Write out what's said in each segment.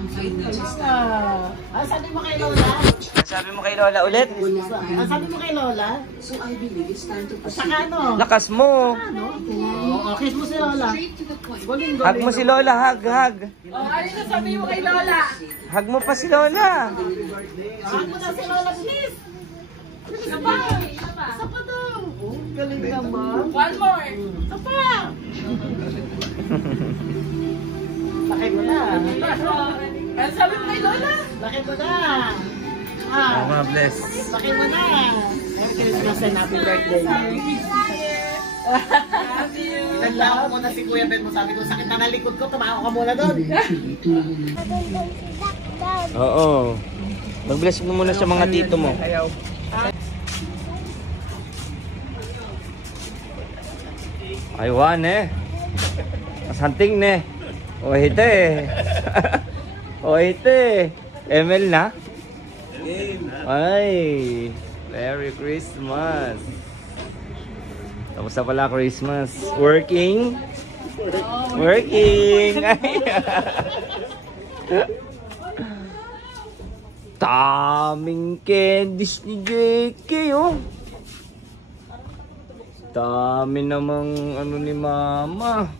Sabi mo kay Lola? Sabi mo kay Lola ulit? Sabi mo kay Lola? Saka ano? Lakas mo. Kiss mo si Lola. Hug mo si Lola, hug. Ano na sabi mo kay Lola? Hug mo pa si Lola. Hug mo na si Lola, please. Isa pa daw. Galing naman. One more. Isa pa. Laki mo na. Ano sabi mo kay Lola? Laki mo na. Mga bless. Laki mo na. Merry Christmas and happy birthday. Love you. Naglaho ko muna si Kuya Ben mo. Sabi ko, sakit na likod ko. Tumako ka muna doon. Oo. Mag-bless mo muna sa mga tito mo. Aywan Masanting ne. O ite. ML na? Ay. Merry Christmas. Tapos na pala Christmas. Working. Daming candies ni JK, oh. Dami namang ano ni Mama.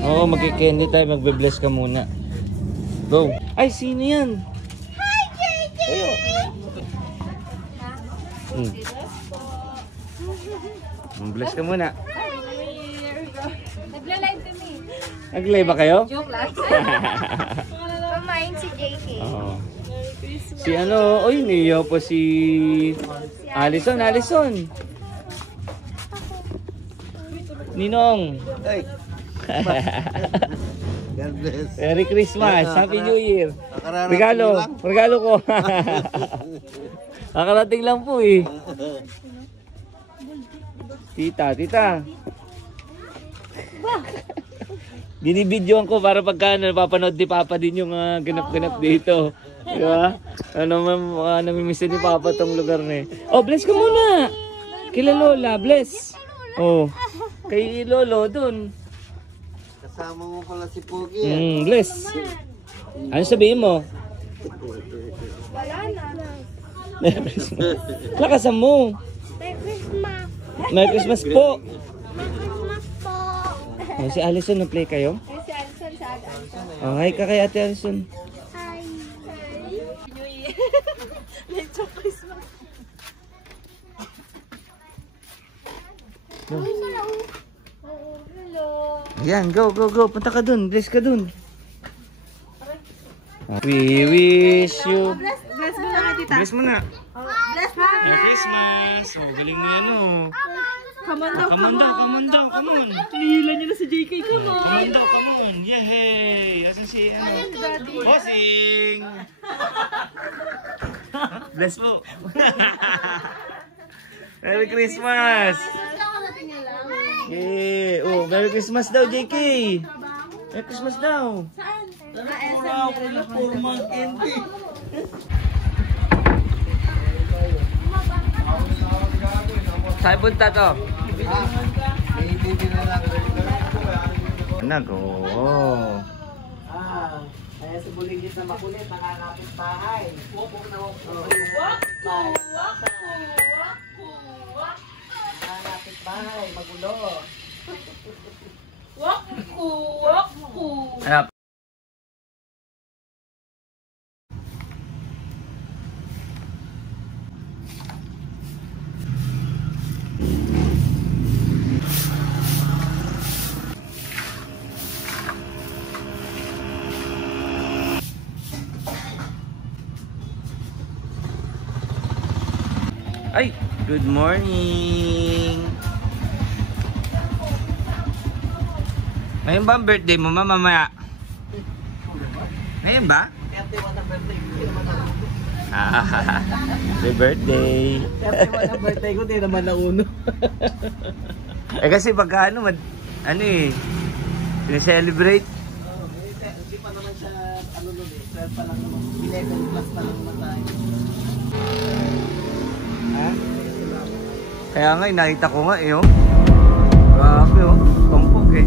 Oo, magki-candy tayo. Magbe-bless ka muna. Go. Ay, sino yan? Hi, JK! Mag-bless ka muna. Nagla-live kami. Nag-live ba kayo? Joke lang. Pamain si JK. Oo. Si ano, oy, niyo po si Alison. Ninong. Ay. God bless. Merry Christmas. Happy New Year. Regalo ko. Nakarating lang po eh. Tita. Dinibidyoan ko para pagka napapanood ni Papa din yung ganap-ganap dito. Di ba? Namimiss ni Papa tong lugar na eh. Oh, bless ka muna. Kila Lola, bless. Oh, kay Lolo dun. Kasama mo pala si Pogi. Bless. Ano sabihin mo? Wala na. Merry Christmas. Lakasan mo. Merry Christmas. Merry Christmas po. Merry Christmas po. Oh, si Alison, na-play kayo? Si Alison, si Alison. Oh, hi ka kay Ate Alison. Hi. New Year. Let's go Christmas. Go. Hello. Ayan, go. Punta ka dun. Bless ka dun. We wish you. Bless mo na tita. Bless mo na. Bless mo. Merry Christmas. Oh, galing mo yan oh. Come on. Come on. Tinihilan niyo na si JK. Come on. Come on. Yay! Asan si Bossing? Bless po. Merry Christmas. Yay! Oh, Merry Christmas daw, JK. Merry Christmas daw. Saan punta to? Nago. Kaya sa buligid na makulit, nakakapit bahay. Nakakapit bahay, magulo. Ano? Ay, good morning. Ngayon ba ang birthday mo, mamaya? Ngayon ba? Happy birthday. Happy birthday ko, di naman nauno. Kasi pagka ano sineselebrate. Hindi pa naman siya, eh, 12 pa lang naman. 11 plus pa lang naman tayo. Kaya nga, nakita ko nga oh. Grabe oh, tumpok eh.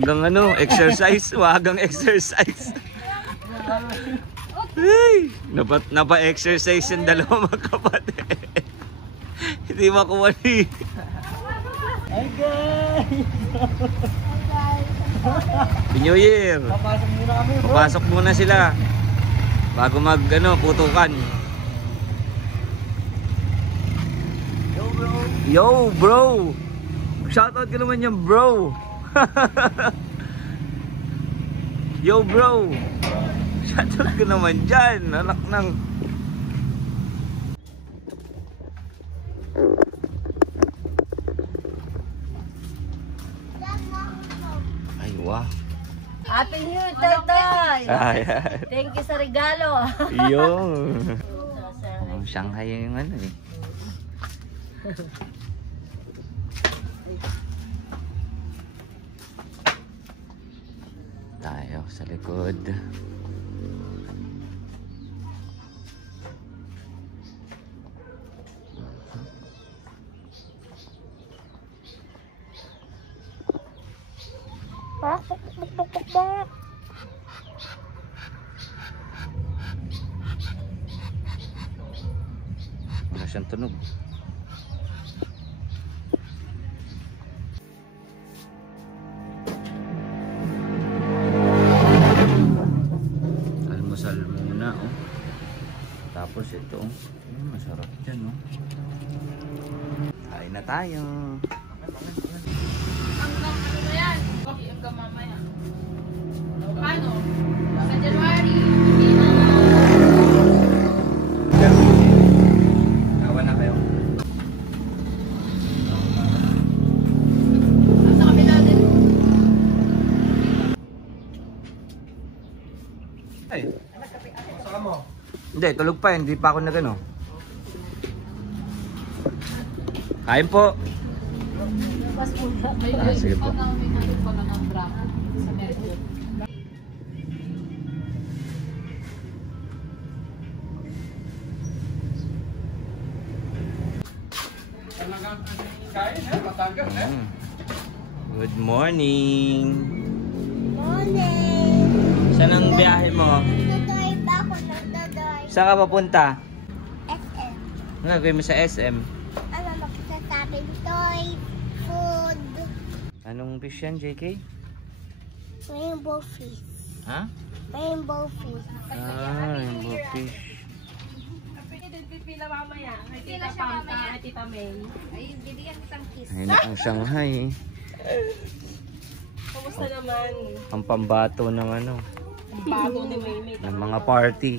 Wagang ano, exercise. Wagang exercise. Hey, napa-exercise yung dalawa magkapatid. Hindi makuha ni. Hi guys! New Year. Papasok muna kami, bro. Papasok muna sila. Bago mag ano, putukan. Yo bro! Yo, bro! Shoutout ka naman yan, bro! Yo, bro! Shoutout ka naman dyan, anak ng... Ay, wow! Happy New Year, Totoy! Ay, Thank you sa regalo. yung... Shanghai yung ano eh. Tayo sa likod. Wala siyang tunog. Almusal muna, oh. Tapos ito, oh. Masarap dyan, oh. Kain na tayo. Hanggang ano na yan? Hanggang mamaya. Paano? Sa January. Kawan na kayo. Sa kabila din. Ay. Hindi, tulog pa yun. Hindi pa ako nagano. Kain po. Sige po. Good morning. Morning! Saan ang biyahe mo? Totoy ba ako ng Totoy? Saan ka papunta? SM. Ano gagawin mo sa SM? Ano magsasabing toy? Food. Anong fish yan, JK? Rainbow fish. Ha? Rainbow fish. Rainbow fish. Pipila mamaya. Kay Tita Pamta, kay Tita May. Ayun, bibigyan kitang kiss. Ay na ang Shanghai. Kamusta naman? Ang pambato ng ano, Ang bago ni Maymay. ng mga party.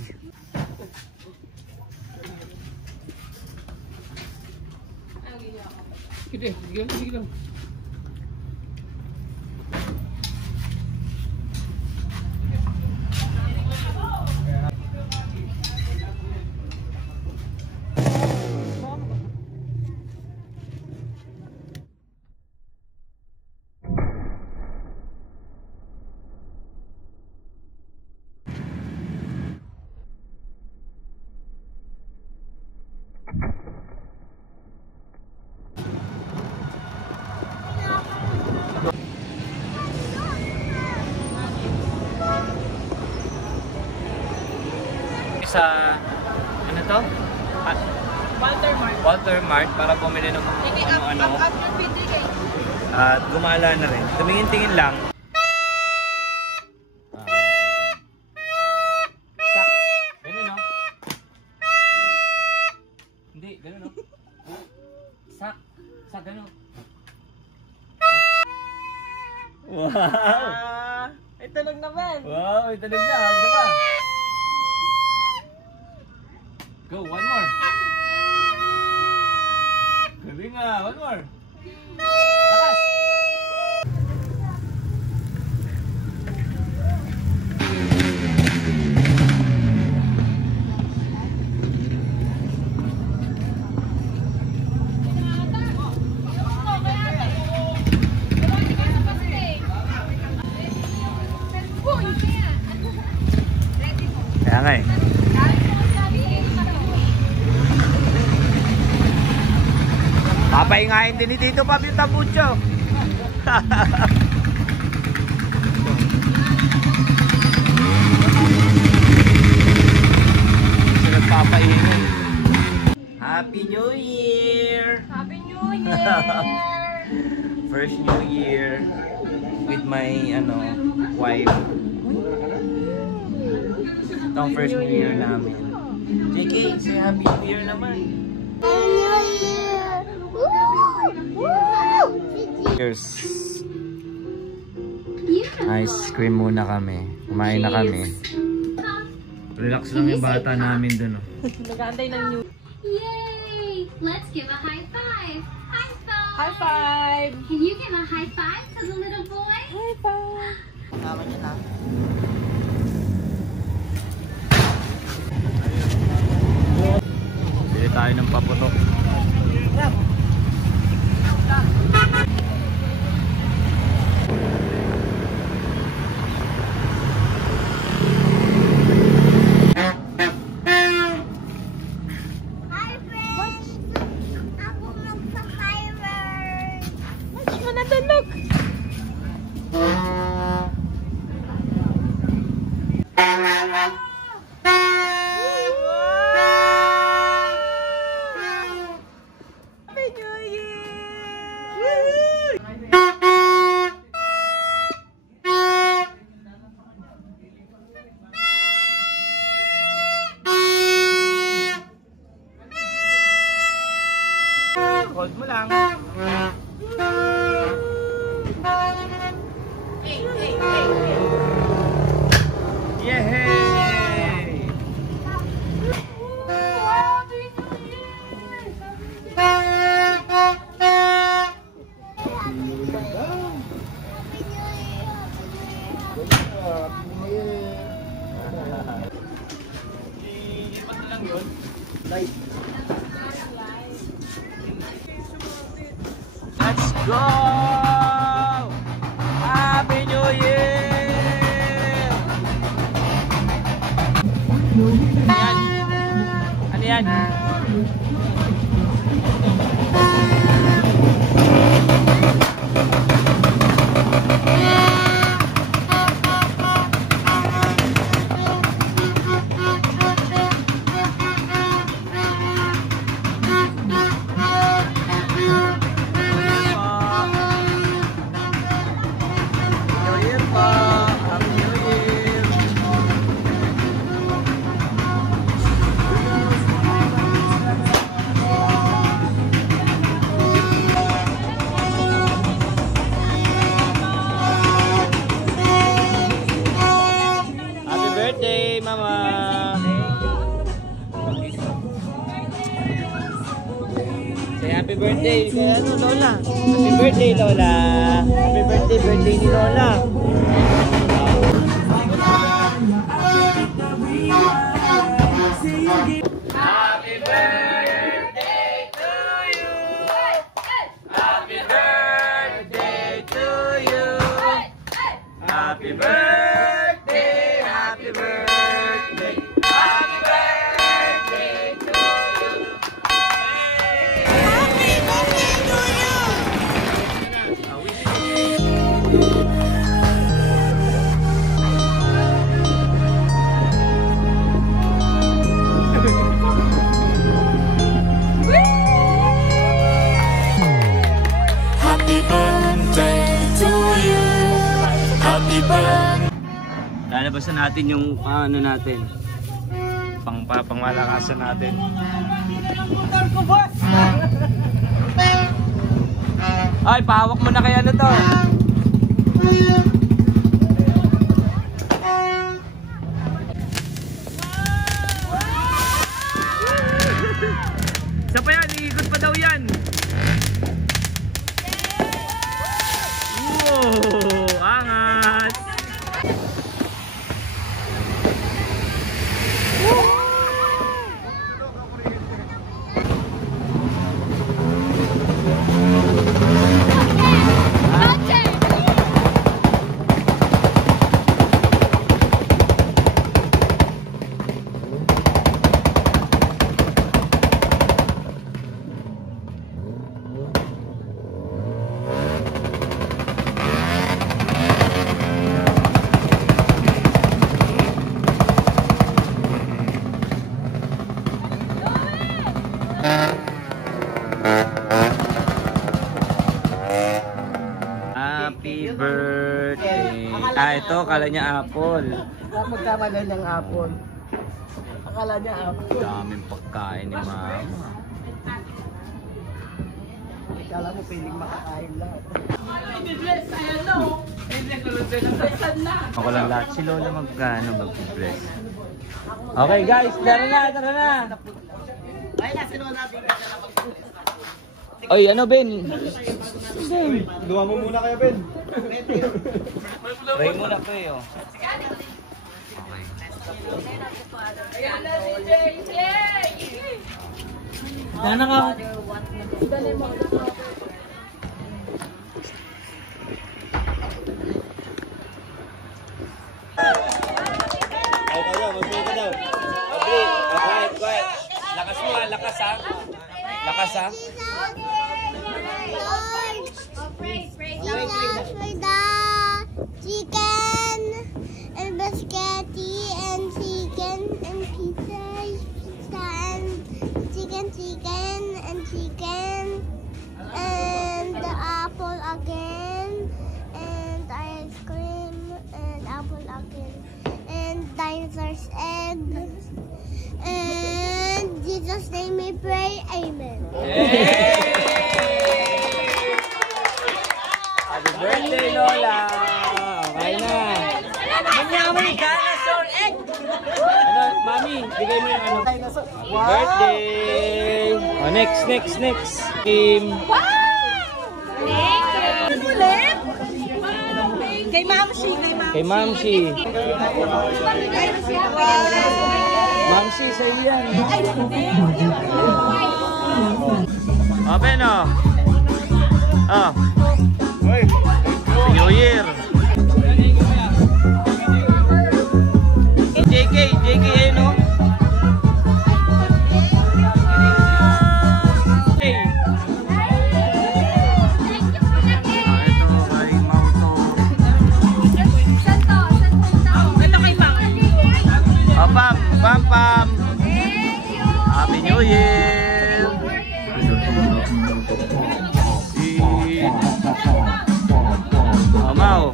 Sa ano to? Walter Mart. Walter Mart para bumili ng mga ano. Up your feed, JK. At gumala na rin. Tumingin-tingin lang. Sak. Ganun, no? Hindi, ganun, no? Sak. Sak, ganun. Wow! Ay, tunog naman. Wow, italig na. Ano ba? Go, one more. Galing nga, one more. Lakas! Kaya nga eh. Papahingahin din ni Tito Pab yung tambucho. Sila papaingin. Happy New Year! Happy New Year! First New Year with my wife. Ito ang first New Year namin. JK, say Happy New Year naman. Cheers. Ice cream muna kami. Kumain na kami. Relax lang yung bata namin dun. Nag-aantay ng new. Yay! Let's give a high five. High five. High five! Can you give a high five to the little boy? High five! Tama niya na. Bili tayo ng paputok. Hi, friends! Ako magsa-fireworks! Watch mo na doon, look! Happy New Year! Hold mo lang. Yay! Let's go! Happy New Year! Ano yan? New Year po! Happy New Year! Happy birthday, Mama! Say happy birthday kay Lola. Happy birthday, Lola. Happy birthday ni Lola. Happy birthday to you. Happy birthday to you. Happy birthday, happy birthday. Happy birthday to you. Happy birthday to Happy birthday to you. Happy birthday. Lalabasan natin yung ano natin. Pangmalakasan natin. Ay, pahawak mo na kaya na to. Isa pa yan, iikot pa daw yan. Wow, angat. birthday. Ah, ito, akala niya apple. Magkamala ng apple. Akala niya apple. Daming pagkain ni mama. Akala mo piling makakain lahat. Ako lang lahat. Si Lola mag-bless. Okay guys, tara na. Ay, nasa natin. Oy, ano Ben? Gawa mo muna kayo, Ben. Pray muna po yun. Ayan na si JK! Nana ka. Ay, kayo, mag-pray ka daw. Quiet. Lakas mo ha, lakas ha. Lakas ha. For the chicken and biscotti and chicken and pizza and chicken and the apple again and ice cream and apple again and dinosaur's egg and Jesus name we pray, amen. Happy birthday, Lola! Okay na. Manyaman, dinosaur egg! Ano, Mami, bigay mo yung ano. Birthday! Oh, next. Team. Ulit? Kay Mamsi. Kay Mamsi. Mamsi, sa'yo yan. Open, oh. Oh. New Year. JK, no? Pam. Happy New Year. Mau.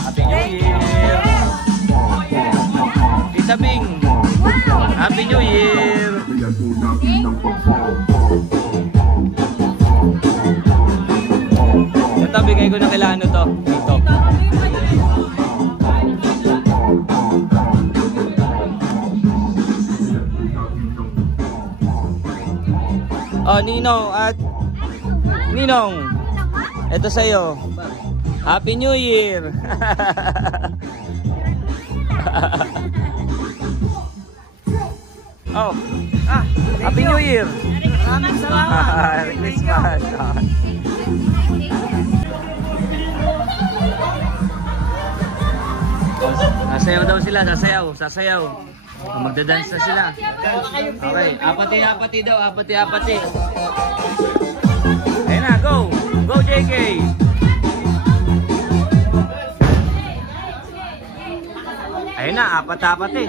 Happy New Year. Tita Bing. Happy New Year. Ito, bigay ko na kailangan ano to. Ito. Oh, Ninong, ito sa'yo. Happy New Year. Oh, Happy New Year. Maraming salamat. Merry Christmas. Sasayaw daw sila, sasayaw. Magdadance na sila. Okay, apati daw, apati. Ayun na, go! Go, JK! Ayun na, apati.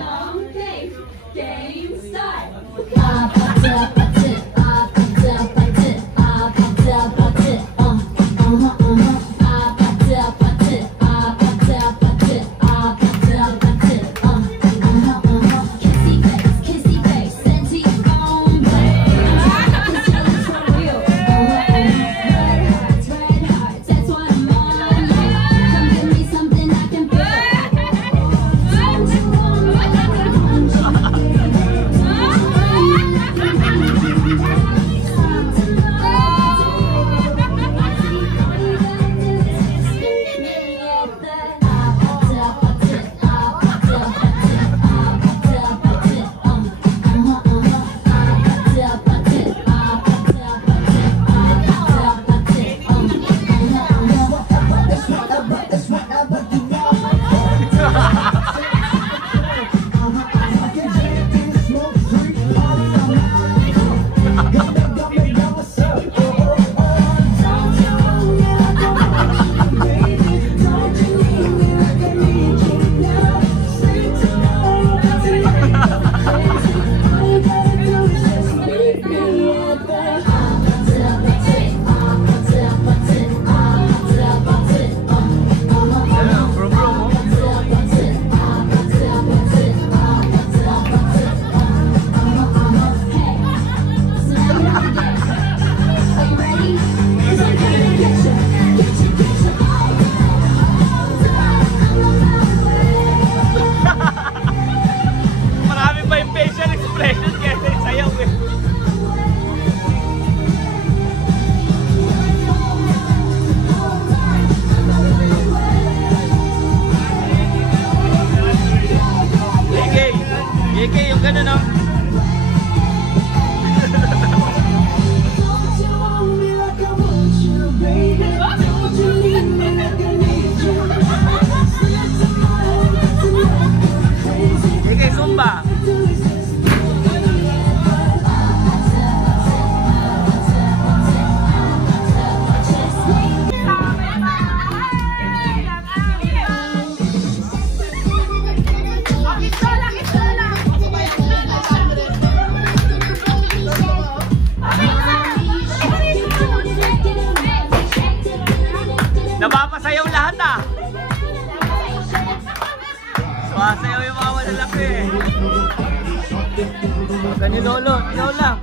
Ni Lolo, Lola.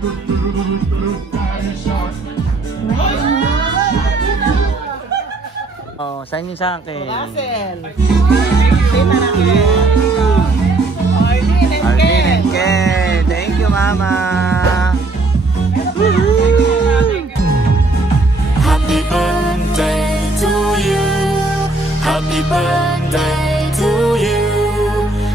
Oh, sign niyo sa akin. Russell. Tita Raquel. Arlene and Ken. Okay, thank you, Mama. Happy birthday to you. Happy birthday to you.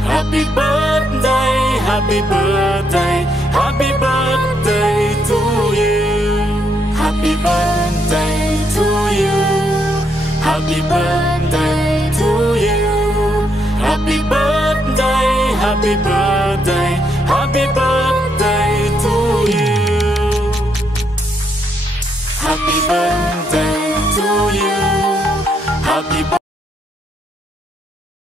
Happy birthday, happy birthday, happy birthday to you. Happy birthday to you. Happy birthday to you. Happy birthday, happy birthday, happy birthday to you. Happy birthday to you. Happy birthday.